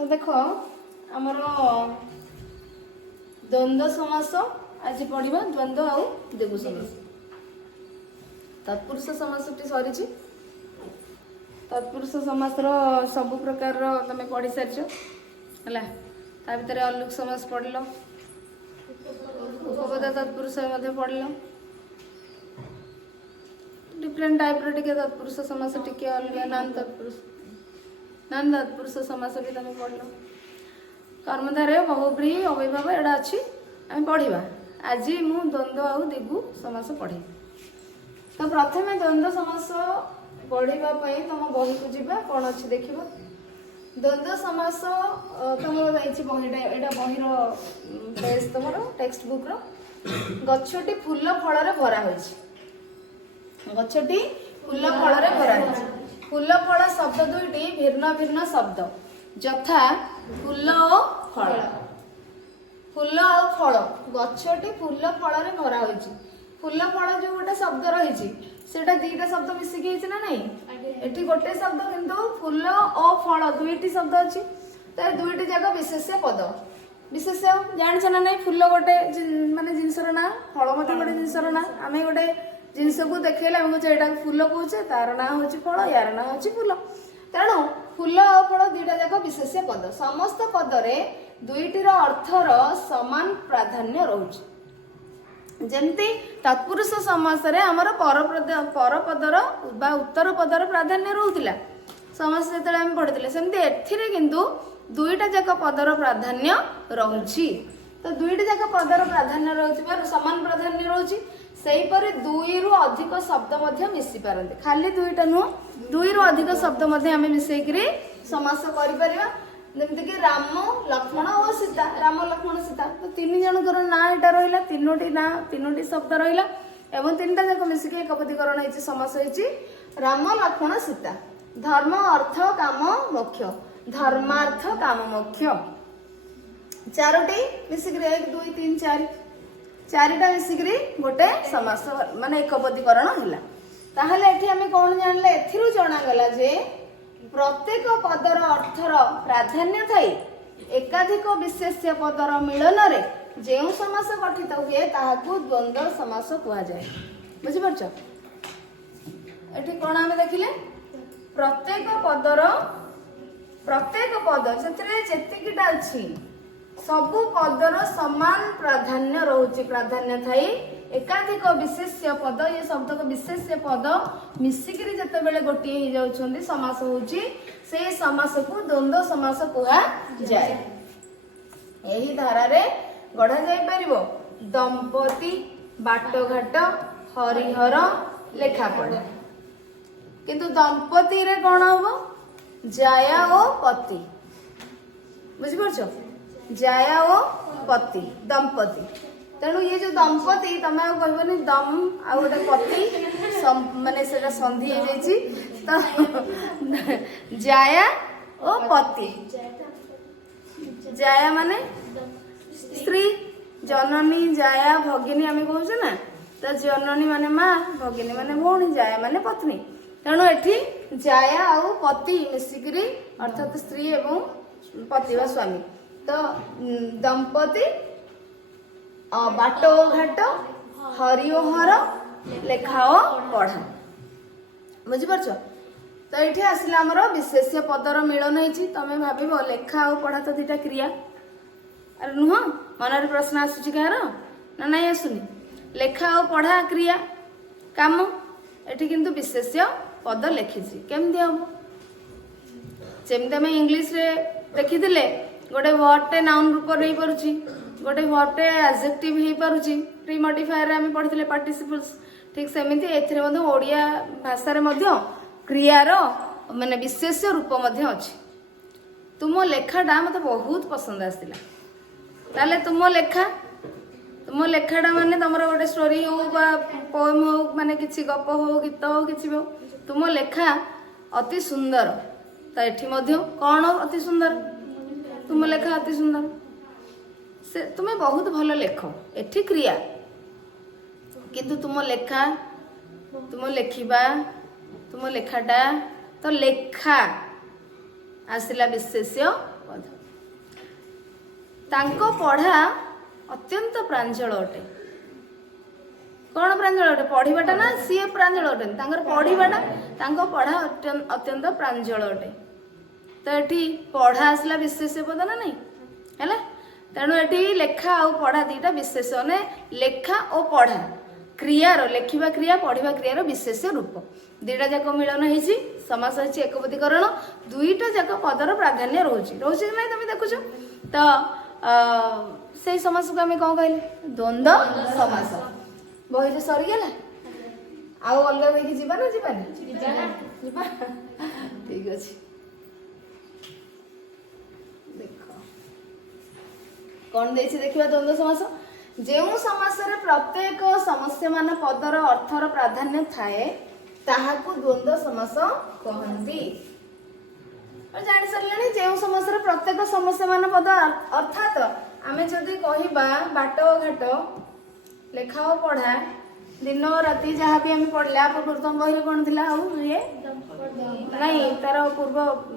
तो देख आमर द्वंद्व समास आज पढ़ा द्वंद्व आउ दिगु समास। तत्पुरुष समासटी सरी तत्पुरुष समास सब प्रकार तुम पढ़ी सारी है ता भीतर अलुक समास पढ़ उपपद तत्पुरुष पढ़ डिफरेंट टाइप रे तत्पुरुष समास टी अलग नान तत्पुरुष समास भी तुम पढ़ कर्मधारय बहुब्रीहि अव्ययभाव एड़ा अच्छी आम पढ़ा। आज मु द्वंद्व आउ दिगु समास पढ़े। तो प्रथमे द्वंद्व समास पढ़ाई तुम बही को जीवा कौन अच्छी देखा द्वंद्व समास तुम बहीटा बहीर पेज तुम टेक्स्ट बुक गछटी फूल फल भरा हो गछटी फूल फल भरा हो फूल फल शब्द दुईटी भिन्न भिन्न शब्द यथा फूल और फल फूल और फल गछटी फूल फल भरा हो फूल फल जो गोटे शब्द रही सेटा दीटा शब्द मिसिकी ना नहीं एठी गोटे शब्द किंतु फूल और फल दुईटी शब्द अच्छी तो दुईटी जाक विशेष्य पद विशेष्य जान ना नहीं फूल गोटे माने जिनसर ना फल मत गोटे जिनसर ना आम गोटे जिनस को देखले आम कहे फूल कहे तार ना हूँ फल यार ना हूँ फूल तेणु फूल और फल दुईटा जाक विशेष्य पद समस्त पदरे दुईटीर अर्थर समान प्राधान्य रोचे जमती तत्पुरुष समास आमर परपदर बा उत्तर पदर प्राधान्य रोला समास जो आम पढ़ी सेमती एथिरे किंतु दुईटा जाक पदर प्राधान्य रोची तो दुईटा जाक पदर प्राधान्य रोचे समान प्राधान्य रोची सेहीपरि दुई रु अधिक शब्द मध्य मिसी पारନ୍ତି खाली दुईटा नुह दुई रु अधिक शब्द मध्य आम मिसेकरी समास करिपरिबा जमती कि राम लक्ष्मण और सीता राम लक्ष्मण सीता तो तीन जनकर ना यहाँ रहा तीनोटी शब्द रहा एवं तीन टा जाक मिसिक एकपदीकरण होती समास होती राम लक्ष्मण सीता धर्म अर्थ काम मोक्ष धर्मार्थ काम मोक्ष चारोटी मिसिक 1 2 3 4 चारिटा मिसिक गोटे समास माने एकपदीकरण है ताहले एठी आमे कौन जानले एथिरु जणागला जे प्रत्येक पदर अर्थर प्राधान्य थाई एकाधिक विशेष्य पदर मिलन रे जेउ समास गठित हुए ताहाकू द्वंद्व समास कहा जाए बुझि परछ एठी कोन आमे देखिले प्रत्येक पद सेतरे जेतिकिटा अछि सबु पदर समान प्राधान्य रोचे प्राधान्य थाई एकाधिक विशेष्य पद ये शब्द को विशेष्य पद मिसिकी जिते बेले गोटे हो जाउछंदी समास होउची से समास को द्वंद्व समास कहा जाए। एही धारा रे गढ़ा जाई परिबो दंपति बाटघाट हरिहर लेखापढ़ा किंतु दंपति रे कोन हबो जाया ओ पति बुझि परछो जाया ओ पति दंपति तेणु ये जो दंपति तमें कहबनी दम आ गोटे पति माने सेटा संधि हो जाइछि तो जाया ओ पति जाया माने स्त्री जननी जाया भगिनी आम कहूँ ना तो जननी माने माँ भगिनी माने भौणी जाया माने पत्नी तेणु एठी जाया आउ पति मिसिकरी अर्थात स्त्री एवं पति वा स्वामी तो दंपति बाटो घाट हरिओहर लेखाओ पढ़ा बुझिपार तो ये आसला आमर विशेष्य पदर मिलन होती तुम भाव लेखा और पढ़ा तो दुटा क्रिया अरे नुह मन प्रश्न आसूँ कह ना नहीं आसुनी लेखा और पढ़ा क्रिया काम एठी किंतु विशेष्य पद लिखी केमती हम जमी आम इंग्लीश रे देखी गोटे वर्डटे नाउन रूप नहीं पारुची गोटे वर्डटे एडजेक्टिव हो पारुची प्री मॉडिफायर आम पढ़ी पार्टिसिपल्स ठीक सेमती ओडिया भाषा क्रियार माने विशेष्य रूप अच्छी तुम लेखाटा मत बहुत पसंद आसला ताले तुम लेखाटा माने तुम गोटे स्टोरी हो पोएम हो माने किसी गप हो गीत हो कि हो तुम लेखा अति सुंदर तो ये कौन अति सुंदर तुम लेखा अति सुंदर से तुम्हें बहुत भल लेख एठी क्रिया किंतु तुम लेखा तुम लेखिबा तुम लेखाटा तो लेखा आसिला विशेष्य पद। तांको पढ़ा अत्यंत प्रांजल अटे। कौन प्रांजल अटे? पढ़ाटा ना सी प्रांजल अटे? पढ़ाटा पढ़ा अत्यंत प्रांजल अटे। तो ये पढ़ा आसला विशेष्य पद ना नहीं है। तेणु ये लेखा और पढ़ा दीटा विशेष ने लेखा और पढ़ा क्रियार लेखिबा क्रिया पढ़िबा क्रियार विशेष रूप दुईटा जाक मिलन होती समास होती एकपदीकरण दुईटा जाक पदर प्राधान्य रोचे रोचे ना तुम देखुच। तो से समास को आम कौन कहले? द्वंद्व समास। बही सरीगला आउ अलग बही जीवा ना जीवा ठीक अच्छे। कौन देछि देखिबा द्वंद्व समास जेउ समास रे प्रत्येक समस्यमान पदर अर्थर प्राधान्य थाए ताहाकू द्वंद्व समास कहंती। और जानि सरलानी जेउ समास रे प्रत्येक समस्यमान पद अर्थात आमे जदी कहिबा बाट घाट लेखा और पढ़ा दिन राति जहाँ भी आम पढ़ला पूर्वतम बही कौन थी ये नहीं तार पूर्व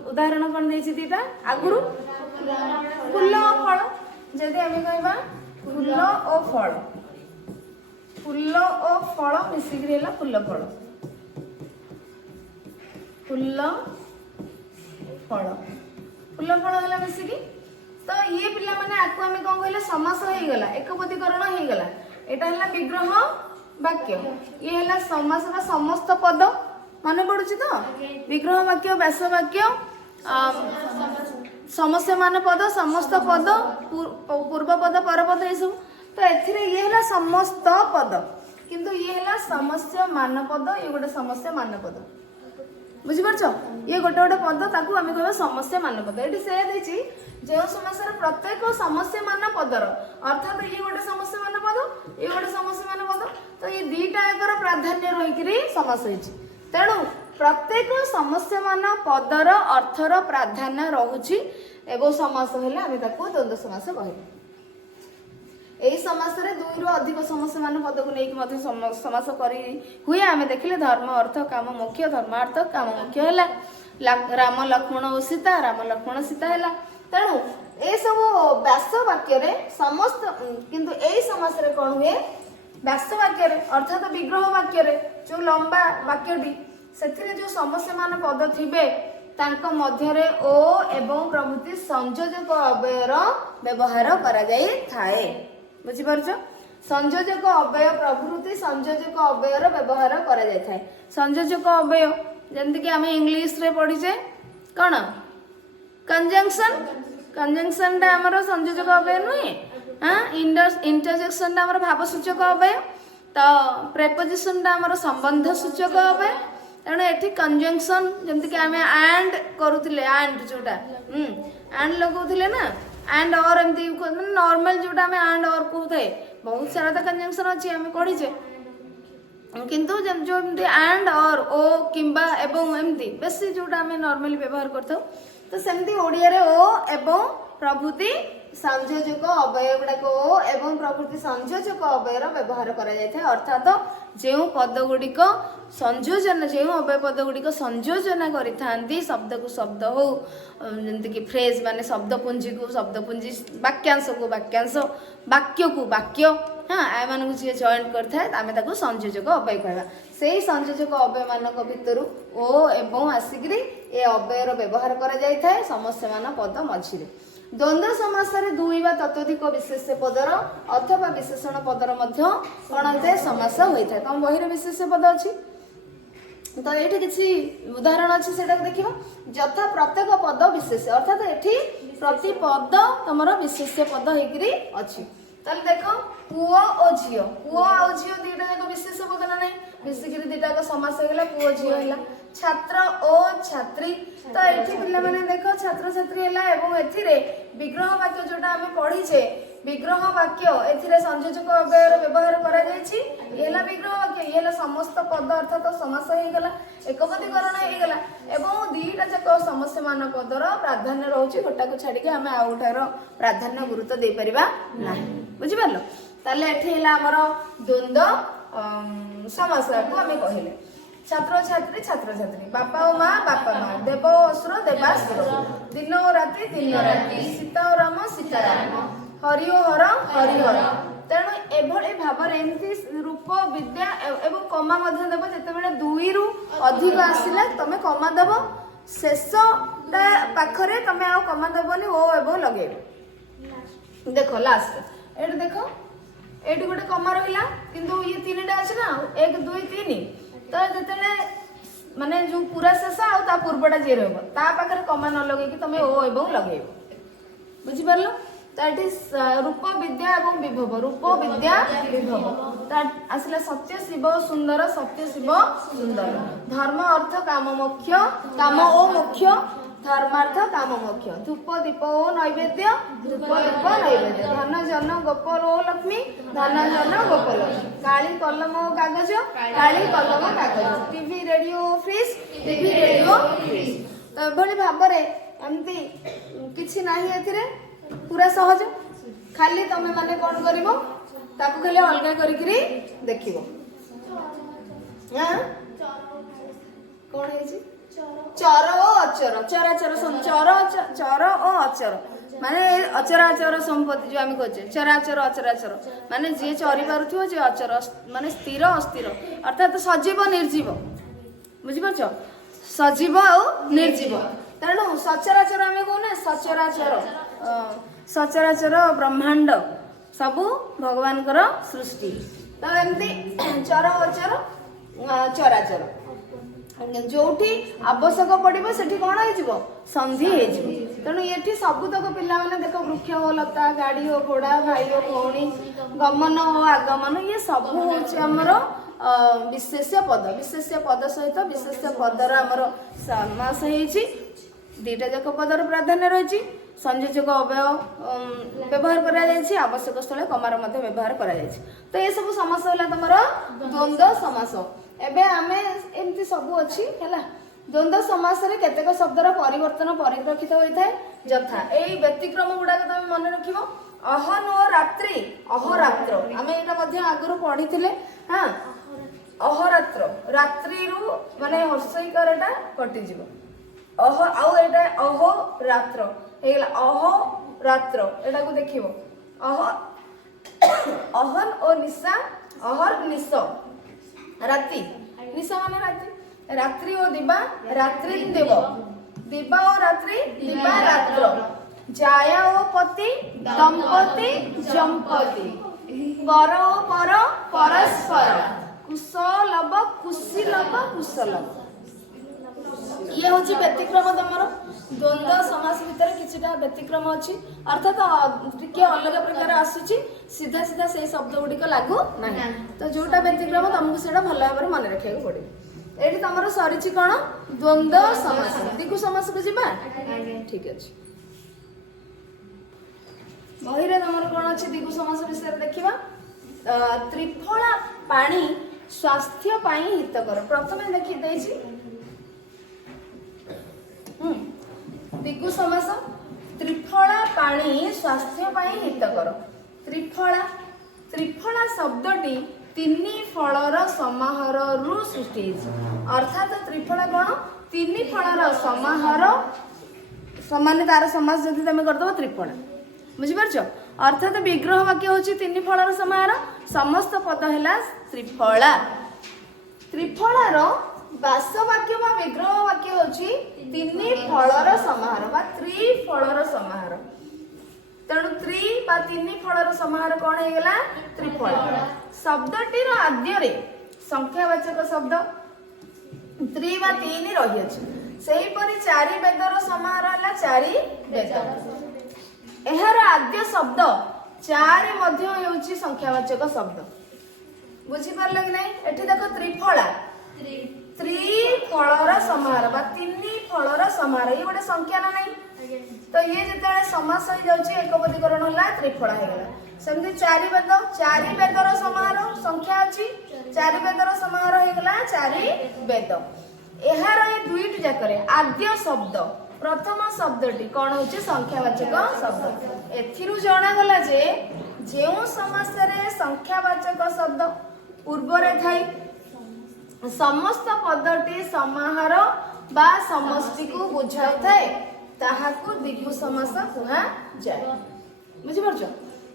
उदाहरण कौन देछि दीटा आगुरु फूल और फल जदि आम कहबा फूल और फल मिसिकी फूल फल फूल फल है मिसिकी। तो ये पिला माने आपको आम कौन कहले समास हो गला एकपदीकरण हो गला। एटा हला विग्रह वाक्य ये हला समास का समस्त पद माने पड़ुची। तो विग्रह वाक्य व्यास वाक्य समस्या मान पद समस्त पद पूर्व पद पर पद ये सब। तो ये हला समस्त पद किंतु ये हला समस्या मान पद ये गोटे समस्या मान पद बुझिपारछ। ये गोटे गोटे पद ताकू आम कह समस्या मान पद ये से देछि जो समस्या प्रत्येक समस्या मान पदर अर्थात ये गोटे समस्या मान पद ये गोटे समस्या मान पद। तो ये दीटा एकर प्राधान्य रही समास होइछि। तेणु प्रत्येक समस्या मान पदर अर्थर प्राधान्य रहुछि एवं समास हेले आमे ताकू द्वंद्व समास कहले। एही समास रे दुई रु अधिक समस्या मान पद को लेकिन मध्य समास करी हुए आमे देखिले धर्म अर्थ काम मुख्य धर्मार्थ काम मुख्य हैला राम लक्ष्मण और सीता राम लक्ष्मण सीता हैला। तेणु ए सब व्यास वाक्य रे समस्त किंतु एही समास रे कोन हुए व्यास वाक्य रे अर्थात विग्रह वाक्य रे जो लंबा वाक्यटी सेथिरे जो समस्या मान पद थिबे तांको मध्यरे ओ एवं प्रभृति संयोजक अव्ययर व्यवहार करा जाई थाए। बुझी पारछ? संयोजक अव्यय प्रभृति संयोजक अव्ययर व्यवहार करा जाई थाए। संयोजक अव्यय जेंति कि आमे इंग्लिश रे पढिचे कोन कंजंक्शन टा हमर संयोजक अव्यय नुहे। इंटरजेक्शन टा हमर भाव सूचक अव्यय। तो प्रेपोजिशन टा हमर संबंध सूचक अव्यय। तेणु एठी कंजंक्शन जमती कि आमे एंड करूथिले एंड जोटा एंड लगौथिले ना एंड और एमती नॉर्मल जोटा आमे एंड और कहूथे बहुत सारा तो कंजंक्शन अछि आमे पढिचे किंतु जो एमती एंड और ओ किंबा एवं एमती बेसी जोटा आमे नॉर्मली व्यवहार करथौ। तो सेमती ओडिया रे ओ एवं प्रभृति संयोजक अव्यय गुड़ाक ओ एवं प्रभृति संयोजक अव्ययर व्यवहार करा जाय थाए। अर्थात जो पद गुड़िक संयोजन जो अव्यय पद गुड़िक संयोजन करिथांती शब्द को शब्द हो जंती कि फ्रेज माने शब्दपुंजी को शब्दपुंजी वाक्यांश को वाक्यांश वाक्य को वाक्य हाँ ए मान को जे जॉइंट करथाय आमे ताको संयोजक अव्यय कहबा। सेही संयोजक अव्यय मानक भितरु ओ एवं आसिकरी ए अव्ययर व्यवहार करा जाय थाए समस्या मान पद मझिरे। द्वंद्व समास रे दुई बा ततोधिक विशेष्य पदर अथवा विशेषण पदर मध्य कोन समास होइथाय। तम बहिर विशेष्य पद अछि तो ये किसी उदाहरण अच्छी से देखा यथा प्रत्येक पद विशेष अर्थात ये प्रति पद तुम विशेष्य पद होकर अच्छी। ताले देख पुओ और झील पुओ आ झील दीटा जाक विशेष पद ना नहीं मिसिक दीटा समास होगा पुओ झील है। छात्र और छात्री तो ये पिला माने देख छात्र छात्री है विग्रह वाक्य जोटा आम पढ़ीचे विग्रह वाक्य ए संयोजक अव्ययर व्यवहार करा जायछि। ये विग्रह वाक्य ये समस्त पद अर्थात समास होगला एकपदीकरण होगला एवं दीटा जाक समस्या मान पदर प्राधान्य रोचे गोटा को छाड़ी आम आउटार प्राधान्य गुरुत्व दे परिबा नाही। बुझी पारलो? ताले एठी हला हमर द्वंद्व समास को आम कहले। छात्र छात्री छात्र छात्री, बापा और माँ, देव असुर देवासुर, दिन और राति दिन राति, सीता और राम सीताराम, हरि ओ हर हरिहर। तेणु एभଳି भाବରେ एमती रूप विद्या एवं कमा मध्य देव। जेतेबेले 2 रु अधिक आसिला तमे कमा देव, शेष पाखरे तमे आ कमा देबनी, ओ एवं लगेबो। देखो लास्ट एट देखो एटी गोटे कमा रहिला किंतु ये 3टा अछि ना 1 2 3, तो जेतेले माने जो पूरा शेष आ ता पूर्वटा जे रहबो ता पाखरे कमा न लगे कि तमे ओ एवं लगेबो। बुझि परलो? दैट इज रूप विद्या एवं विभव, रूप विद्या विभव। दैट आसला सत्य शिव सुंदर, सत्य शिव सुंदर, धर्म अर्थ काम मोक्ष, काम ओ मोक्ष, धर्मार्थ काम मोक्ष, धूप दीप ओ नैवेद्य, धूप दीप नैवेद्य, धन जन गोपाल ओ लक्ष्मी, धन जन गोपाल, काली कलम ओ कागज, काली कलम कागज, TV radio fridge, TV radio fridge. तो एभली भाबरे एमती किछि नाही एथिरे, पूरा सहज। खाली तमे माने कोन करिवो ताकू खाली अलगा करिकरी देखिवो। हां कोन हेछि चर ओ अचर, चराचर चर ओ अचर माने अचराचर संपत्ति जो आम कहे चराचर अचराचर माने जी चरी पारुथिबो, जे अचर माने स्थिर अस्थिर, अर्थात सजीव निर्जीव। बुझिपारछ? सजीव और निर्जीव। तेणु सचराचर आम कहने सचराचर, सचराचर ब्रह्मांड सबू भगवान सृष्टि। तो एमती चर अचर चराचर जोठी आवश्यक पड़ो सेठी कौन हो संधि हो। तेणु ये सबुतक पिला माने देख वृक्ष हो लता, गाड़ी हो घोड़ा, भाई हो भौणी, गमन हो आगमन, ये सब होमर विशेष्य पद। विशेष्य पद सहित विशेष्य पदर आमर समास हो। 2टा जाक पदर प्राधान्य रही। संयोजक अवय व्यवहार कर आवश्यक स्थल कमार व्यवहार कर। तो ये सब समास है तुम द्वंद्व समास। एबे आमे एमती सब अच्छी है। द्वंद्व समास रे केतेक शब्दर परिवर्तन परिलक्षित होता है। यथा एई व्यतिक्रम गुड़ाक तुम मन रखिबो। अहन और रात्रि, अहोरात्र आमे एटा मध्ये आगुरु पढिथिले। हां अहोरात्र रात्रि रु माने हर्षईकरटा कटि जिवो। अह आउ एटा अहो रात्र हेला, अहो रात्र एटा को देखिबो। अह अहन और निशा, अहर निश रात्रि, निशा माने रात्रि, रात्रि और दिबा रात्रि देव, दिबा और रात्रि दिबा रात्र, जाया और पति दंपति जंपति, पर और पर परस्पर, कुशलव कुशीलव कुशलव। ये हूँ व्यतिक्रम तुम द्वंद्व समास भितर किछिटा व्यतिक्रम अच्छी, अर्थात टिके अलग प्रकार आसूची, सीधा सीधा से शब्द गुड़िक लागू ना। तो जोटा व्यतिक्रम तुमको से भल भाव मन रखा पड़े। ये तुम सरी कौन द्वंद्व समास। दिगु समास को जीवा ठीक अच्छे। बही तुम कौन अच्छी दिगु समास विषय देखा। त्रिफला पानी स्वास्थ्य हितकर। प्रथम देखी दिगु समास त्रिफला पानी स्वास्थ्य हितकर। त्रिफला, त्रिफला शब्दटी 3 फलर समाहार रु सृष्टि, अर्थात त्रिफला कौन 3 फलर समाहार समान तार समास जदि तुम करदो त्रिफला। बुझिपारछ? अर्थात विग्रह वाक्य होची 3 फलर समाहार, समस्त पद है त्रिफला। त्रिफलार बास वाक्य बा विग्रह वाक्य होची 3 फलर समाहार बा त्रिफलर समाहार। तेणु 3 बा 3 फलर समाहार कौन हो गला त्रिफला। शब्दटीर आद्य रे संख्यावाचक शब्द 3 बा 3 रही अछि। सेही परि 4 वेदर समाहार हला 4 वेद। एहार आद्य शब्द 4 मध्य हेउची संख्यावाचक शब्द। बुझी परल कि नहीं? एठी देखो त्रिफला, त्रिफलर समाहार बा 3 फलर समाहार, ये गोटे संख्या ना नहीं। तो ये जिते समास हो जाउची एकपदीकरण होला त्रिफला हो गला। सेमती 4 वेद, 4 वेदर समाहार संख्या अछि, 4 वेदर समाहार हो गला 4 वेद। एहार ए दुईटी जाकरे आद्य शब्द प्रथम शब्दटी कौन होची संख्यावाचक शब्द। एथिरु जणा गला जे जेउ समास रे संख्यावाचक शब्द पूर्व रे थाई समस्त पदटी समाहार बा समष्टि को बुझाउଥାଏ ताहाकू दिगु समास कुहा जाए। बुझि परछ?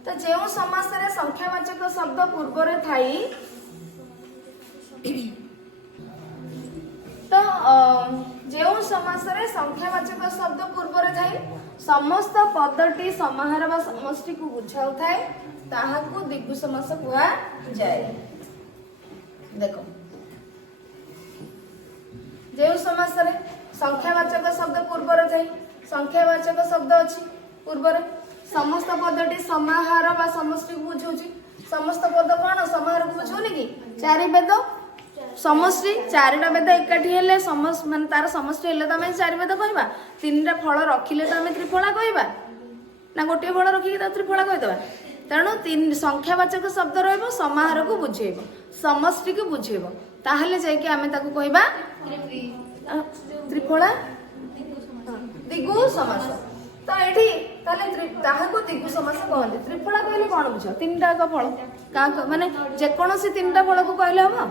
तो जेउ समास रे संख्यावाचक शब्द पूर्व रे थाई तो जेउ समास रे संख्यावाचक शब्द पूर्व रे थाई समस्त पदटी समाहार बा समष्टि को बुझाउଥାଏ ताहाकू दिगु समास कुहा जाए। देखो जेउ समास रे संख्यावाचक शब्द पूर्व रे थाई संख्यावाचक शब्द अछि पूर्व रे समस्त पदटी समाहार बा समष्टि को बुझौछि। समस्त पद कोन समाहार को बुझौनी कि चारि वेद समष्टि चारिटा वेद एकाठी हेले समस्त मान तार समष्टि हेले त हम चारि वेद कहबा। तीनटा फल रखिले त हम त्रिफला कहबा ना गोटे फल रखि के त्रिफला कहि देबा। तेणु तीन संख्यावाचक शब्द रहइबो समाहार को बुझेइबो समष्टि को बुझेइबो ताहले जाय कि हमें ताको कहबा त्रिफला दिगु समास। तो एठी ताले ताहाको दिगु समास कहंती। त्रिफला कहले कोन बुझ तीनटा का फल का माने जे कोनोसी तीनटा फल को कहले हबो।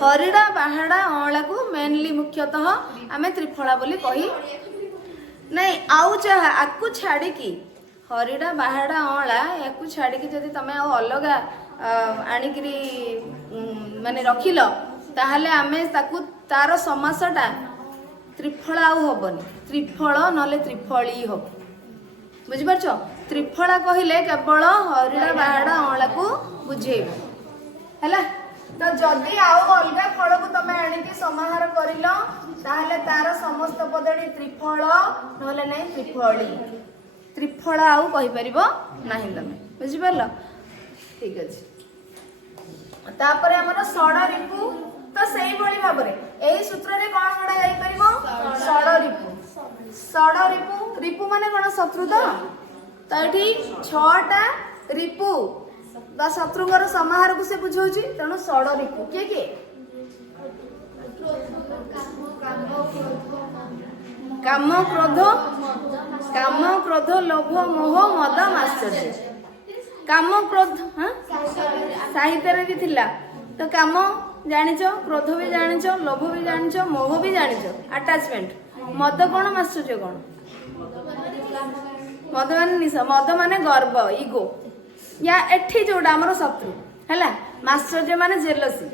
हरिडा बाहाडा अळा को मेनली मुख्यतः आमे त्रिफला बोली कही नहीं आउ चाहा आकु छाड़ी की हरिडा बाहाडा अळा याकु छाड़ी की जदी तमे आ अलगा आनिकरी माने रखिलो ताहले आमे ताकु तार समासटा त्रिफला आउ हबनी त्रिफल नले त्रिफली हब। बुझि परछ? त्रिफला कहिले केवल हरिडा बाहाडा अळा को बुझेइबो हैला। तो जदि आउ अलगा फल को तमे आनिकी समाहार करिलो ताहले तार समस्त पदडी त्रिफल नले नै त्रिफली त्रिफला आउ कहि परिबो नाही तमे। बुझि परलो? ठीक अछि। तापरे हमर सड रिपु तो सेही बळी भाबरे एही सूत्र रे कोन गडा जाई परिबो सड रिपु। सड रिपु रिपु माने कोन शत्रु तो एठी 6टा रिपु बा शत्रुंगर समाहार को से बुझौची। तेणु सड रिपु के काम क्रोध लोभ मोह मद माश्चर्य। काम क्रोध हाँ साहित्य रे भी थिला। तो काम जानिच क्रोध भी जानिच लोभ भी जानिच मोह भी जानिच अटैचमेंट। मद कौन माश्चर्य कौन? मद माने निशा मद माने गर्व इगो या एठी जोड़ा हमर शत्रु हैला। माश्चर्य माने जेलसी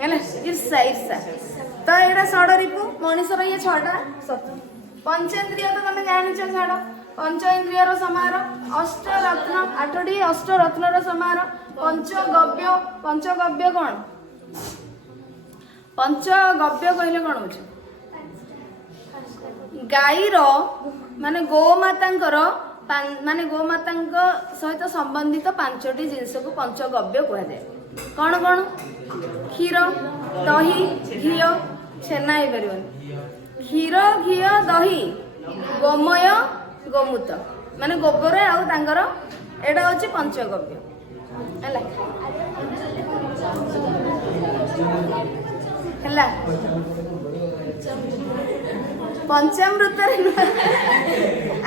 हैला ईर्षा ईर्षा। तो एटा सड रिपु मनीषर ये 6टा शत्रु। पंचेंद्रिय तो तमे जानिच छाड़ पंच इंद्रियर समाहार अष्टरत्न 8टी अष्टरत्नर समाहार पंचगव्य कौन? पंचगव्य कहले कौन बुझ? गाईर माने गोमातांकर माने गोमातांक सहित संबंधित 5टी जिनस को पंचगव्य कह जाए। कौन कौन? क्षीर दही घी छेना ही परिबनी। क्षीर घी दही गोमय गोमूत माने गोबर आउ तांकर एटा होची पंचगव्य हैला हैला। पंचामृत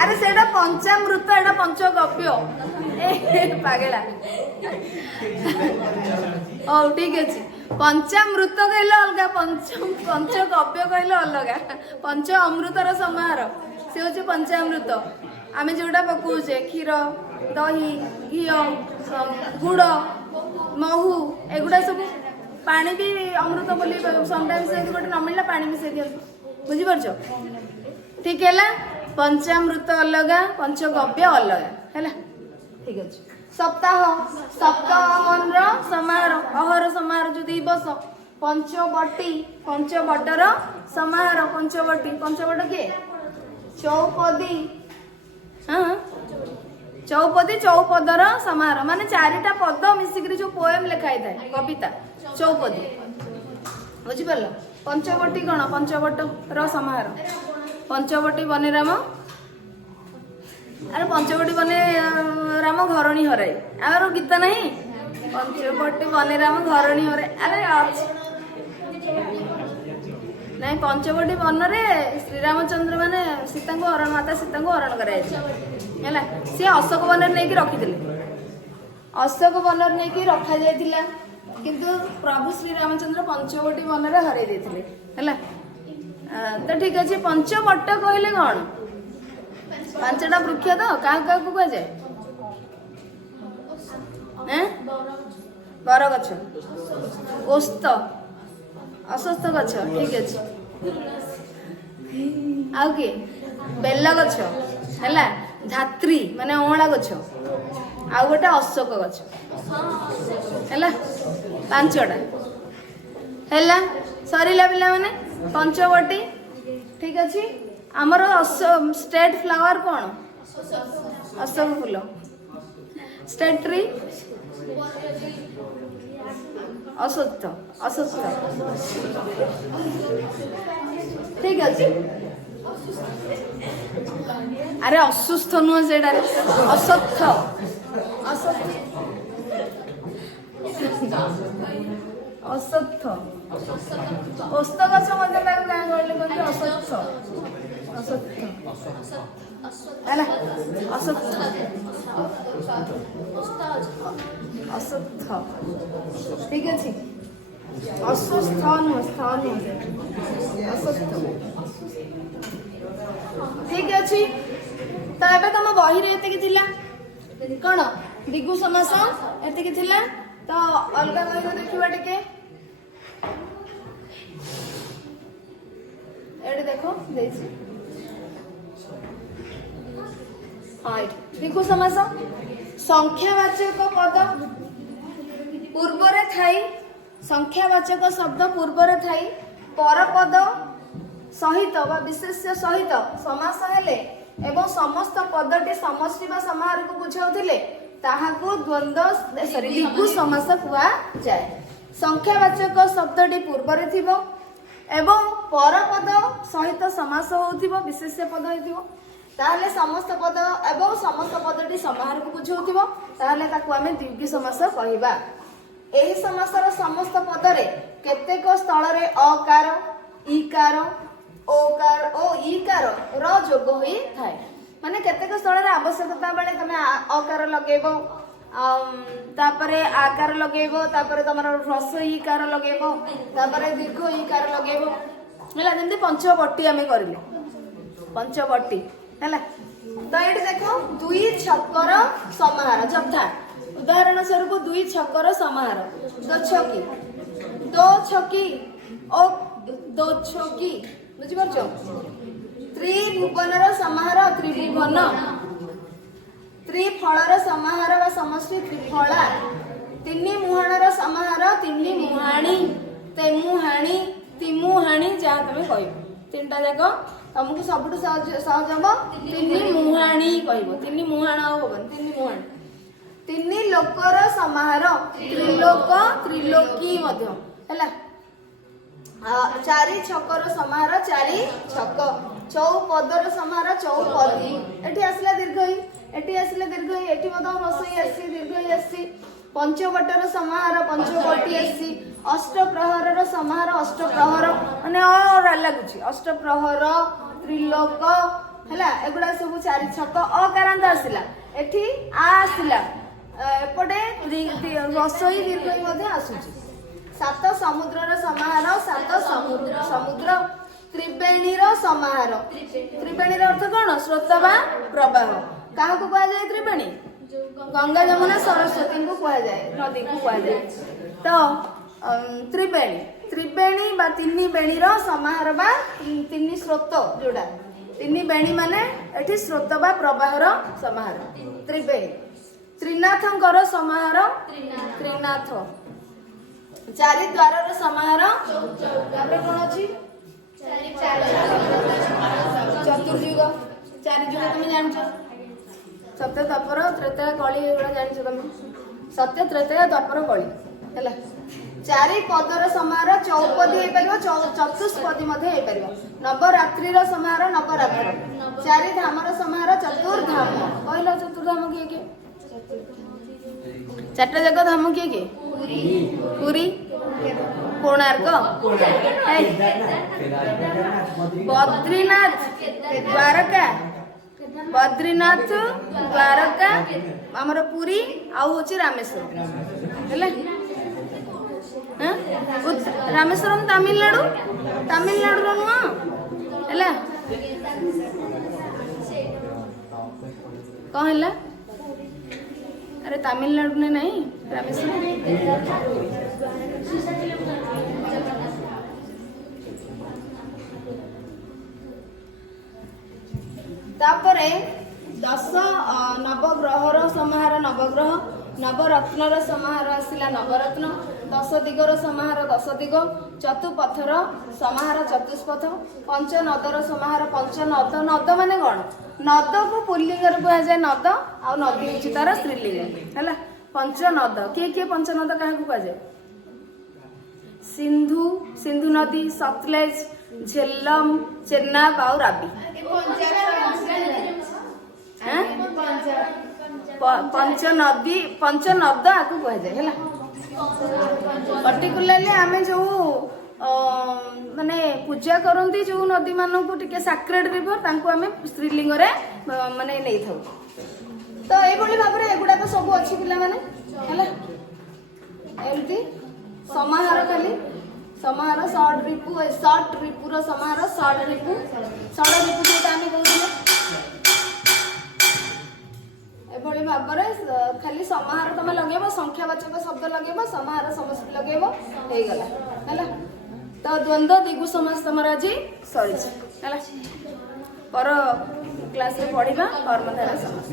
अरे सेटा पंचामृत एटा पंचगव्य पागला। ओ ठीक अछि। पंचामृत कहले अलगा पंचगव्य कहले अलगा। पंच अमृतर समाहार से होची पंचामृत। आमे जोटा पकाउछे क्षीर दही घी गुड़ महू एगुड़ा सब पानी भी अमृत बोली समटाइम्स गोटे न मिलला पानी मिसे दियो। बुझी परछ? ठीक है। पंचामृत अलगा पंचगव्य अलगा हैला। ठीक अछि। सप्ताह सप्ताहन समाहार अहर समाहार जो दिवस पंचवटर समाहार पंचवट के चौपदी हाँ चौपदी चौपदर समाहार माने 4टा पद मिसिक जो पोएम लिखाई थाए कविता चौपदी। बुझी पारल? पंचवटी कौन? पंचवटर समाहार पंचवटी बने राम। अरे पंचवटी बने राम घरणी हराई आर गीत नहीं? पंचवटी बने राम घरणी हराई। अरे नहीं पंचवटी वन रे श्रीरामचंद्र माने सीता को हरण माता सीता को हरण कराई सी अशोक वन नहीं रखी अशोक वन नहीं रखा जाइथिला किंतु प्रभु श्री रामचंद्र पंचवटी वन रे हरई देथिले हैला। तो ठीक अच्छे पंचवट कहले कौन पांचटा वृक्ष तो क्या क्या कह जाए बर गछ ओस्त अस्वस्थ गछ ठीक अच्छे आउ किए बेल गछ है धात्री माने अँला गछ आउ गोटे अशोक गछ है पांचटा है सरला पिला माने पंचवटी ठीक अच्छे आमर स्टेट फ्लावर कौन अशोक फूल स्टेट ट्री अस्वस्थ अस्वस्थ ठीक अच्छे अरे असुस्थ नुह से अस्वस्थ असत्थ ओस्त गछ मते ताको गां गले कहते असत्थ असत्थ हैला असत्थ असत्थ ठीक अछि अस्वस्थ नु स्थान असत्थ ठीक अछि त एबे तम बही रे एते कि थिला कोन दिगु समास एते कि थिला तो अलगा बही देखिबा टिके एडे देखो देछि हाँ देखो समास संख्यावाचक पद पूर्वरे थाई संख्यावाचक शब्द पूर्वरे थाई परपद सहित वा विशेष्य सहित समास हेले एवं समस्त पदटी समष्टि वा समाहार को बुझाउथिले ताहाको द्वंद्व सॉरी दिगु समास कुआ जाय। संख्यावाचक शब्दटी पूर्वरे थिबो एवं परपद सहित समास होथिबो विशेष्य पद होथिबो ताहले समस्त पद एवं समस्त पदटी समाहार को बुझाउथिबो ताहले ताकू आमे दिगु समास कहिबा। एही समासर समस्त पदरे केतेक स्थल रे अकार इकार ओकार ओ इकार र जोग होई थाए माने केतेक स्थल रे आवश्यकता बेले तमे अकार लगेबो तापरे आकार लगेबो तापरे तमर ह्रस्व इकार लगेबो तापरे दीर्घ इकार लगेबो हैला जेंति पंचवटी आमे करले पंचवटी हैला। तो एठी देखो दुई छकर समाहार जथा उदाहरण स्वरूप दुई छकर समाहार दो छकी ओ दो छकी बुझी परछो त्रिभुवनर समाहार त्रिभुवन त्रिफलर समाहार वा समष्टि त्रिफला तीन मुहाणर समाहार तीन मुहाणी तेमुहाणी तिमुहाणी जहाँ तुम कह तीनटा जाक तुमको सबुठ सहज हम तीन मुहाणी कह तीन मुहाण हम तीन मुहाणी तीन लोकर समाहार त्रिलोक त्रिलोकी है चारि छकर समाहार चारि छक चौपदर समाहार चौपदी एठी आसला दीर्घई एठी आसला दीर्घई एठी मत रसई आसी दीर्घई आसी पंचवटर समाहार पंचवटी आसी अष्टप्रहरर समाहार अष्टप्रहर माने और लागुची अष्टप्रहर त्रिलोक हैला एगुडा सब चारि छक अकारांत आसला एठी आ आसला एपटे रसई दीर्घई मध्ये आसुची सात समुद्रर समाहार सात समुद्र समुद्र त्रिवेणीर समाहार त्रिवेणीर अर्थ कौन स्रोत बा प्रवाह क्या को कहा जाए त्रिवेणी गंगा जमुना सरस्वती को कहा जाए नदी को कहा जाए। तो त्रिवेणी त्रिवेणी बा तीन बेणीर समाहार बा तीन स्रोत जोड़ा तीन बेणी माने एठी स्रोत बा प्रवाहर समाहार त्रिवेणी। त्रिनाथंकर समाहार त्रिनाथ चारि द्वारर समाहार कौन अच्छी चतुर्युग चारि युग तुम जान सत्य द्वापर त्रेता कली जान तुम सत्य त्रेता द्वापर कली है चारि पदर समाहार चौपदी हो पार चतुष्पदी हो नवरात्रि समाहार नवरात्र चारि धामर समाहार चतुर्धाम कहल चतुर्धाम किए किए चारटा जाक धाम किए किए पुरी कोणार्क बद्रीनाथ द्वारका बद्रीनाथ द्वारका आमर पुरी आउ होची रामेश्वर है रामेश्वरम तमिलनाडु तमिलनाडु नुह है कौन है अरे तमिलनाडु ने नहीं रामेश्वरम तापरे 10 नवग्रहर समाहार नवग्रह नवरत्नर समाहार आसिला नवरत्न 10 दिगर समाहार 10 दिग चतुपथर समाहार चतुष्पथ पंच नदर समाहार पंच नद नद माने कौन नद को पुल्लिंग कह जाए नद आ नदी हूँ तार स्त्रीलिंग है पंच नद किए किए पंच नद क्या कह जाए सिंधु सिंधु नदी सतलेज झेलम चेन्नाब आउ राबी पंच नद आपको कह जाए है पर्टिकुलाली आम जो माने पूजा करती जो नदी मान को टिके सैक्रेड रिवर तांको आम स्त्रीलिंग रे माने नहीं था तो ये भाव में एगुड़ा तो सब अच्छी पिला माने है एमती समाहार खाली समाहार शॉर्ट रिपुर समाहार शॉर्ट रिपु जोटा आम कहते एभली भाव में खाली समाहार तुम लगे संख्यावाचक शब्द लगे समाहार समष्टि लगे हो गला है तो द्वंद्व दिगु समास तुम आज सरी पर क्लास रे पढ़ा कर्मधारय समास।